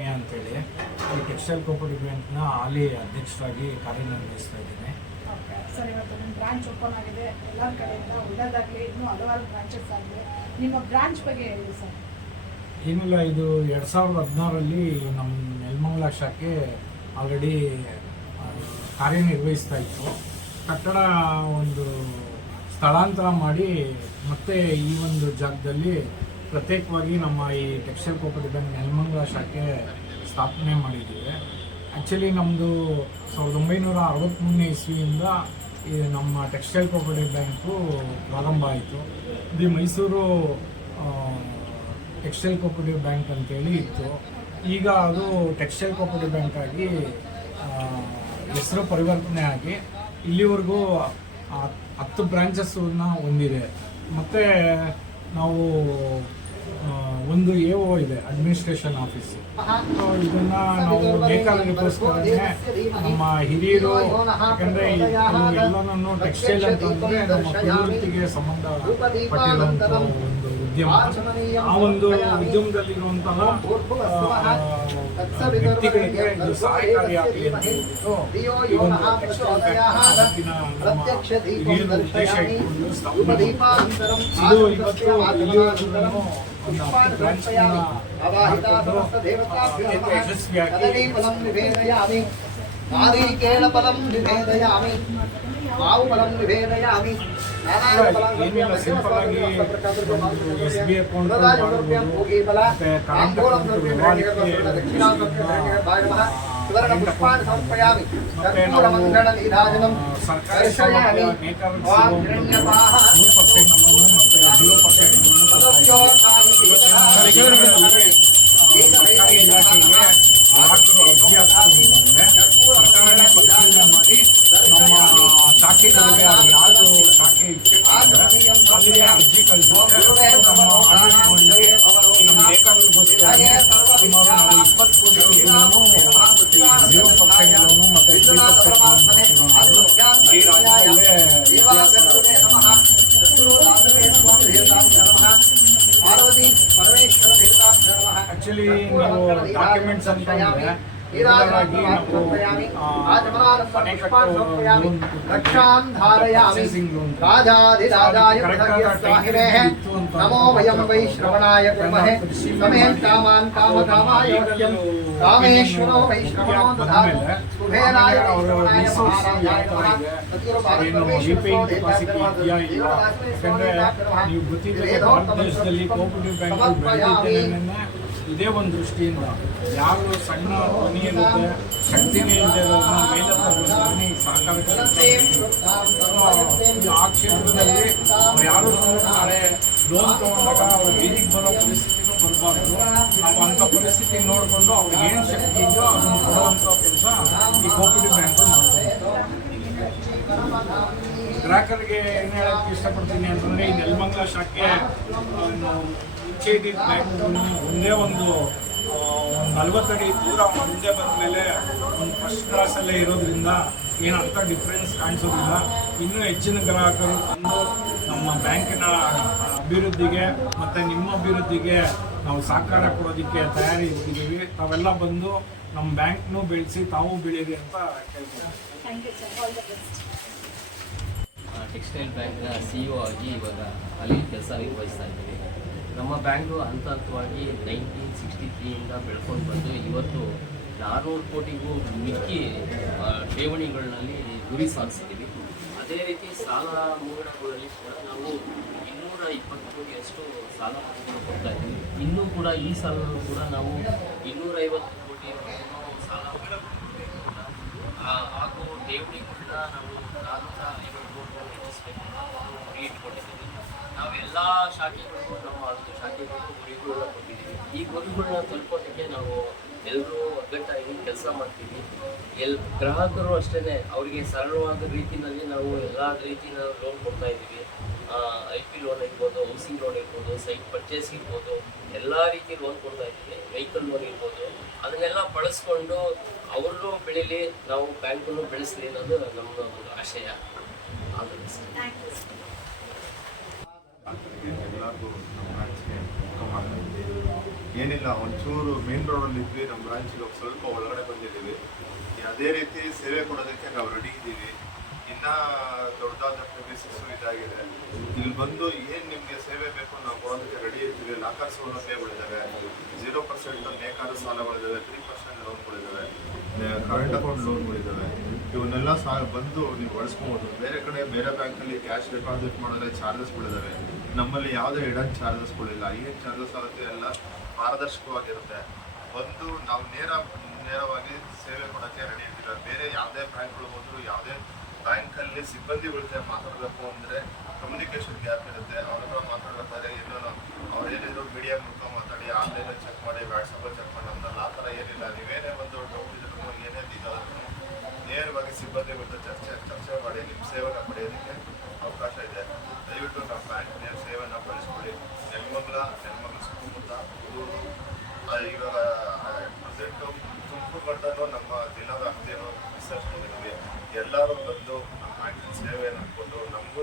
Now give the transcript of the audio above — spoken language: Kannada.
ಅಂತೇಳಿ ಈ ಟೆಕ್ಸ್ಟೈಲ್ ಕೋಪರೇಟಿವ್ ಬ್ಯಾಂಕ್ನ ಹಾಲಿ ಅಧ್ಯಕ್ಷರಾಗಿ ಕಾರ್ಯನಿರ್ವಹಿಸ್ತಾ ಇದ್ದೀನಿ. ಸರ್, ಇವತ್ತು ನಿಮ್ಮ ಬ್ರಾಂಚ್ ಓಪನ್ ಆಗಿದೆ. ಎಲ್ಲರ ಕಡೆಯಿಂದ ಒಳ್ಳೆಯದಾಗಲಿ. ಇನ್ನೂ ಹಲವಾರು ಬ್ರಾಂಚಸ್ ಆಗಿದೆ. ನಿಮ್ಮ ಬ್ರಾಂಚ್ ಬಗ್ಗೆ ಹೇಳಿ ಸರ್. ಏನಿಲ್ಲ, ಇದು 2016ರಲ್ಲಿ ನಮ್ಮ ನೆಲಮಂಗಲ ಶಾಖೆ ಆಲ್ರೆಡಿ ಕಾರ್ಯನಿರ್ವಹಿಸ್ತಾ ಇತ್ತು. ಕಟ್ಟಡ ಒಂದು ಸ್ಥಳಾಂತರ ಮಾಡಿ ಮತ್ತೆ ಈ ಒಂದು ಜಾಗದಲ್ಲಿ ಪ್ರತ್ಯೇಕವಾಗಿ ನಮ್ಮ ಈ ಟೆಕ್ಸ್ಟೈಲ್ ಕೋಪರೇಟಿವ್ ಬ್ಯಾಂಕ್ ನೆಲಮಂಗಲ ಶಾಖೆ ಸ್ಥಾಪನೆ ಮಾಡಿದ್ದೀವಿ. ಆ್ಯಕ್ಚುಲಿ ನಮ್ಮದು 1963ನೇ ಇಸ್ವಿಯಿಂದ ಈ ನಮ್ಮ ಟೆಕ್ಸ್ಟೈಲ್ ಕೋಪರೇಟಿವ್ ಬ್ಯಾಂಕು ಪ್ರಾರಂಭ ಆಯಿತು. ಇದು ಮೈಸೂರು ಟೆಕ್ಸ್ಟೈಲ್ ಕೋಪರೇಟಿವ್ ಬ್ಯಾಂಕ್ ಅಂತೇಳಿ ಇತ್ತು. ಈಗ ಅದು ಟೆಕ್ಸ್ಟೈಲ್ ಕೋಪರೇಟಿವ್ ಬ್ಯಾಂಕ್ ಆಗಿ ಹೆಸರು ಪರಿವರ್ತನೆ ಆಗಿ ಇಲ್ಲಿವರೆಗೂ 10 ಬ್ರಾಂಚಸ್ಸನ್ನ ಹೊಂದಿದೆ. ಮತ್ತು ನಾವು ಒಂದು AO ಇದೆ, ಅಡ್ಮಿನಿಸ್ಟ್ರೇಷನ್ ಆಫೀಸ್. ಇದನ್ನ ನಾವು ನೇಕಾರರಿಗೋಸ್ಕರನೇ ನಮ್ಮ ಹಿರಿಯರು, ಯಾಕಂದರೆ ಎಲ್ಲನೂ ಟೆಕ್ಸ್ಟೈಲ್ ಅಂತಂದರೆ ನಮ್ಮ ಪ್ರವೃತ್ತಿಗೆ ಸಂಬಂಧಪಟ್ಟಿರುವಂಥ ಒಂದು ಉದ್ಯಮ. ಆ ಒಂದು ಉದ್ಯಮದಲ್ಲಿರುವಂತಹ ವ್ಯಕ್ತಿಗಳಿಗೆ ಇದು ಸಹಾಯಕಾರಿಯಾಗಲಿ ಅಂತ ಹೇಳ್ಬಿಟ್ಟು ಈ ಒಂದು ಟೆಕ್ಸ್ಟೈಲ್ ಬ್ಯಾಂಕ್ನ ನಮ್ಮ ಹಿರಿಯರ ಉದ್ದೇಶ ಇಟ್ಕೊಂಡು ಸ್ಥಾಪನೆ ಇದು ಇವತ್ತು ಇಲ್ಲಿವರೆಗೂ ಒಂದು 10 ಬ್ರಾಂಚ್ಗಳನ್ನ ಯಶಸ್ವಿಯಾಗಿ ಏನಿಲ್ಲ, ಸಿಂಪಲ್ ಆಗಿ SBI ಅಕೌಂಟ್ ಮಾಡಬಹುದು, ಮತ್ತೆ ಕರೆಂಟ್ ಅಕೌಂಟ್ ವ್ಯವಹಾರಕ್ಕೆ ಮತ್ತೆ ನಾವು ಸರ್ಕಾರಿ ಸೌಲಭ್ಯ ನೇಕಾರರಿಗೆ 3% ಲೋನು ಮತ್ತು 0% ಲೋನು ಸರ್ಕಾರಿ ಇಲಾಖೆಗೆ ಗ್ರಾಹಕರು ಅರ್ಜಿ ಹಾಕ್ತಾರೆ. ಸರ್ಕಾರನೇ ಪರಿಶೀಲನೆ ಮಾಡಿ ನಮ್ಮ ಶಾಖೆಗಳಿಗೆ ಯಾವುದು ಶಾಖೆ ಅಲ್ಲಿಗೆ ಅರ್ಜಿ ಕಳಿಸುತ್ತೆ. ನಮ್ಮ ಆಡಳಿತಗಳಿಗೆ ನಮ್ಮ ನೇಕಾರರಿಗೋಸ್ಕರ ಸುಮಾರು ನಾವು 20 ಕೋಟಿ ಲೋನು, 0% ಲೋನು ಮತ್ತು 3% ಲೋನ್ ಕೊಟ್ಟಿರುವಂಥದ್ದು ಈ ರಾಜ್ಯದಲ್ಲೇ ಆಕ್ಚುಲಿ ನೀವು ಡಾಕ್ಯುಮೆಂಟ್ಸ್ ಅಂತಂದ್ರೆ ಇದರಾಗಿ ನಾವು ನಮೋ ವಯಂ ವೈ ಶ್ರವಣಾಯ ಕುರ್ಮಹೇ ಸಮೇ ಕಾಮಾನ್ ಕಾಮಕಾಮಾಯ ಕಾಮೇಶ್ವರೋ ವೈ ಶ್ರವಣೋ ದಧಾತು ಕುಬೇರಾಯ ಶ್ರವಣಾಯ ಮಹಾರಾಜಾಯ ನಮಃ ನೀವು ಗೊತ್ತಿದೆ ಭಾರತ ದೇಶದಲ್ಲಿ ಕೋಪರೇಟಿವ್ ಬ್ಯಾಂಕ್ ಬೆಳೆದಿದ್ದೇನೆ. ಇದೇ ಒಂದು ದೃಷ್ಟಿಯಿಂದ ಯಾರು ಸಣ್ಣ ಧ್ವನಿ ಇರುತ್ತೆ, ಶಕ್ತಿನೇ ಇಲ್ಲದೆ ಮೇಲೆತ್ತೋಸ್ಕರನೇ ಈ ಸಹಕಾರ ಆ ಕ್ಷೇತ್ರದಲ್ಲಿ ಅವ್ರು ಯಾರು ನಾಳೆ ಲೋನ್ ತೊಗೊಂಡಾಗ ಅವ್ರು ಬೀದಿಗೆ ಬರೋ ಪರಿಸ್ಥಿತಿನೂ ಬರಬಾರ್ದು. ನಾವು ಅಂಥ ಪರಿಸ್ಥಿತಿ ನೋಡಿಕೊಂಡು ಅವ್ರಿಗೆ ಏನು ಶಕ್ತಿ ಇದೆಯೋ ಅದನ್ನು ಕೊಡುವಂಥ ಕೆಲಸ ಈ ಕೋಪರೇಟಿವ್ ಬ್ಯಾಂಕು ಮಾಡ್ತಾರೆ. ಗ್ರಾಹಕರಿಗೆ ಏನು ಹೇಳೋಕ್ಕೆ ಇಷ್ಟಪಡ್ತೀನಿ ಅಂತಂದರೆ, ಈ ನೆಲಮಂಗಲ ಶಾಖೆ ಮುಂಚೆ ಇದ್ದಿದ್ದ ಬ್ಯಾಂಕ್ ಒಂದೇ ಒಂದು 40 ಅಡಿ ದೂರ ಮುಂದೆ ಬಂದ ಮೇಲೆ ಒಂದು ಫಸ್ಟ್ ಕ್ಲಾಸಲ್ಲೇ ಇರೋದ್ರಿಂದ ಏನಂತ ಡಿಫ್ರೆನ್ಸ್ ಕಾಣಿಸೋದಿಲ್ಲ. ಇನ್ನೂ ಹೆಚ್ಚಿನ ಗ್ರಾಹಕರು ಬಂದು ನಮ್ಮ ಬ್ಯಾಂಕಿನ ಅಭಿವೃದ್ಧಿಗೆ ಮತ್ತು ನಿಮ್ಮ ಅಭಿವೃದ್ಧಿಗೆ ನಾವು ಸಹಕಾರ ಕೊಡೋದಕ್ಕೆ ತಯಾರಿ ಇದ್ದೀವಿ. ತಾವೆಲ್ಲ ಬಂದು ನಮ್ಮ ಬ್ಯಾಂಕ್ನೂ ಬೆಳೆಸಿ ತಾವು ಬೆಳೀರಿ ಅಂತ ಕೇಳ್ತೀವಿ. ಟೆಕ್ಸ್ಟೈಲ್ ಬ್ಯಾಂಕ್ನ CEO ಆಗಿ ಇವಾಗ ಅಲ್ಲಿ ಕೆಲಸ ನಿರ್ವಹಿಸ್ತಾ ಇದ್ದೀವಿ. ನಮ್ಮ ಬ್ಯಾಂಕು ಹಂತ ಹಂತವಾಗಿ 1963ಇಂದ ಬೆಳ್ಕೊಂಡು ಬಂದು ಇವತ್ತು 400 ಕೋಟಿಗೂ ಮಿಕ್ಕಿ ಠೇವಣಿಗಳಲ್ಲಿ ಗುರಿ ಸಾಧಿಸಿದ್ದೀವಿ. ಅದೇ ರೀತಿ ಸಾಲ ಮುಂಗಡಗಳಲ್ಲಿ ಕೂಡ ನಾವು 220 ಕೋಟಿಯಷ್ಟು ಸಾಲ ಕೊಡ್ತಾ ಇದ್ದೀವಿ. ಇನ್ನೂ ಕೂಡ ಈ ಸಾಲನೂ ಕೂಡ ನಾವು 250 ಕೋಟಿ ಸಾಲ ಹಾಗೂ ಠೇವಣಿಗಳನ್ನ ನಾವು 450 ಕೋಟಿ ಹೆಚ್ಚಿಸಬೇಕು ಗುರಿ ಇಟ್ಕೊಂಡಿದ್ದೀವಿ. ನಾವೆಲ್ಲ ಶಾಖೆಗಳಿಗೂ ನಮ್ಮ 10 ಶಾಖೆಗಳಿಗೂ ಗುರಿಗಳನ್ನ ಕೊಟ್ಟಿದ್ದೀವಿ. ಈ ಗುರಿಗಳನ್ನ ತಲುಪೋದಕ್ಕೆ ನಾವು ಎಲ್ಲರೂ ಒಗ್ಗಟ್ಟಾಗಿ ಕೆಲಸ ಮಾಡ್ತೀವಿ. ಗ್ರಾಹಕರು ಅಷ್ಟೇ ಅವರಿಗೆ ಸರಳವಾದ ರೀತಿಯಲ್ಲಿ ನಾವು ಎಲ್ಲ ರೀತಿಯ ಲೋನ್ ಕೊಡ್ತಾ ಇದ್ದೀವಿ. IP ಲೋನ್ ಇರ್ಬೋದು, ಹೌಸಿಂಗ್ ಲೋನ್ ಇರ್ಬೋದು, ಸೈಟ್ ಪರ್ಚೇಸ್ ಇರ್ಬೋದು, ಎಲ್ಲ ರೀತಿ ಲೋನ್ ಕೊಡ್ತಾ ಇದ್ದೀವಿ. ವೆಹಿಕಲ್ ಲೋನ್ ಇರ್ಬೋದು, ಅದನ್ನೆಲ್ಲ ಬಳಸ್ಕೊಂಡು ಅವ್ರನ್ನೂ ಬೆಳೀಲಿ, ನಾವು ಬ್ಯಾಂಕನ್ನು ಬೆಳೆಸಲಿ ಅನ್ನೋದು ನಮ್ಮ ಒಂದು ಆಶಯ. ಆಗುತ್ತೆ ಸರ್. ಎಲ್ಲರಿಗೂ ನಮ್ಮ ಬ್ರಾಂಚ್ಗೆ ವೆಲ್ಕಮ್ ಮಾಡ್ತಾ ಇದ್ದೀವಿ. ಏನಿಲ್ಲ ಒಂಚೂರು ಮೇನ್ ರೋಡಲ್ಲಿ ಇದ್ವಿ, ನಮ್ಮ ಬ್ರಾಂಚಿಗೆ ಸ್ವಲ್ಪ ಒಳಗಡೆ ಬಂದಿದ್ದೀವಿ. ಅದೇ ರೀತಿ ಸೇವೆ ಕೊಡೋದಕ್ಕೆ ನಾವು ರೆಡಿ ಇದ್ದೀವಿ. ಇನ್ನೂ ದೊಡ್ಡದಾದ ಪ್ರೆಮಿಸಸ್ಸು ಇದಾಗಿದೆ. ಇಲ್ಲಿ ಬಂದು ಏನು ನಿಮಗೆ ಸೇವೆ ಬೇಕು ನಾವು ಕೊಡೋದಕ್ಕೆ ರೆಡಿ ಇರ್ತೀವಿ. ಲಾಕರ್ ಸೌಲಭ್ಯಗಳಿದ್ದಾವೆ, 0% ನೇಕಾರ ಸಾಲಗಳಿದ್ದಾವೆ, 3% ಲೋನ್ಗಳಿದ್ದಾವೆ, ಕರೆಂಟ್ ಅಕೌಂಟ್ ಲೋನ್ಗಳಿದ್ದಾವೆ. ಇವನ್ನೆಲ್ಲ ಬಂದು ನೀವು ಬಳಸ್ಕೋಬೋದು. ಬೇರೆ ಕಡೆ ಬೇರೆ ಬ್ಯಾಂಕಲ್ಲಿ ಕ್ಯಾಶ್ ಡೆಪಾಸಿಟ್ ಮಾಡಿದ್ರೆ ಚಾರ್ಜಸ್ಗಳಿದ್ದಾವೆ. ನಮ್ಮಲ್ಲಿ ಯಾವುದೇ ಹಿಡನ್ ಚಾರ್ಜಸ್ಗಳಿಲ್ಲ. ಏನು ಚಾರ್ಜಸ್ ಆಗುತ್ತೆ ಎಲ್ಲ ಪಾರದರ್ಶಕವಾಗಿರುತ್ತೆ. ಬಂದು ನಾವು ನೇರವಾಗಿ ಸೇವೆ ಕೊಡೋಕ್ಕೆ ರೆಡಿ ಇರ್ತೀವಿ. ಬೇರೆ ಯಾವುದೇ ಬ್ಯಾಂಕ್ಗಳು ಹೋದ್ರು, ಯಾವುದೇ ಬ್ಯಾಂಕಲ್ಲಿ ಸಿಬ್ಬಂದಿಗಳ ಜೊತೆ ಮಾತಾಡಬೇಕು ಅಂದರೆ ಕಮ್ಯುನಿಕೇಷನ್ ಗ್ಯಾಪ್ ಇರುತ್ತೆ. ಅವ್ರ ಹತ್ರ ಮಾತಾಡ್ಬೇಕಾದ್ರೆ ಏನೋ ಅವ್ರು ಏನಿದ್ರು ಮೀಡಿಯಾ ಮೂಲಕ ಮಾತಾಡಿ, ಆನ್ಲೈನಲ್ಲಿ ಚೆಕ್ ಮಾಡಿ, ವಾಟ್ಸಪ್ಪಲ್ಲಿ ಚೆಕ್ ಮಾಡಿ, ನಮ್ಮಲ್ಲಿ ಆ ಥರ ಏನಿಲ್ಲ. ನೀವೇನೇ ಒಂದು ಡೌಟ್ ಇದ್ರೂ ಏನೇ ಇದ್ದಾದ್ರೂ ನೇರವಾಗಿ ಸಿಬ್ಬಂದಿಗಳ ಜೊತೆ ಚರ್ಚೆ ಮಾಡಿ ನಿಮ್ಮ ಸೇವೆನ ಪಡೆಯೋದಕ್ಕೆ ಅವಕಾಶ ಇದೆ. ದಯವಿಟ್ಟು ನಮ್ಮ ಬ್ಯಾಂಕಿನ ಸೇವೆನ ಬಳಸ್ಕೊಳ್ಳಿ. ನೆಲಮಂಗಲ ಸುತ್ತಮುತ್ತ ಇವಾಗ ಪ್ರೆಸೆಂಟು ತುಮಕೂರು ಮಟ್ಟನೂ ನಮ್ಮ ಜಿಲ್ಲಾ ವ್ಯಾಪ್ತಿಯನ್ನು ವಿಸ್ತರಿಸ್ಕೊಂಡಿದ್ದೀವಿ. ಎಲ್ಲರೂ ಬಂದು ನಮ್ಮ ಬ್ಯಾಂಕಿನ ಸೇವೆಯನ್ನು ಕೊಟ್ಟು ನಮಗೂ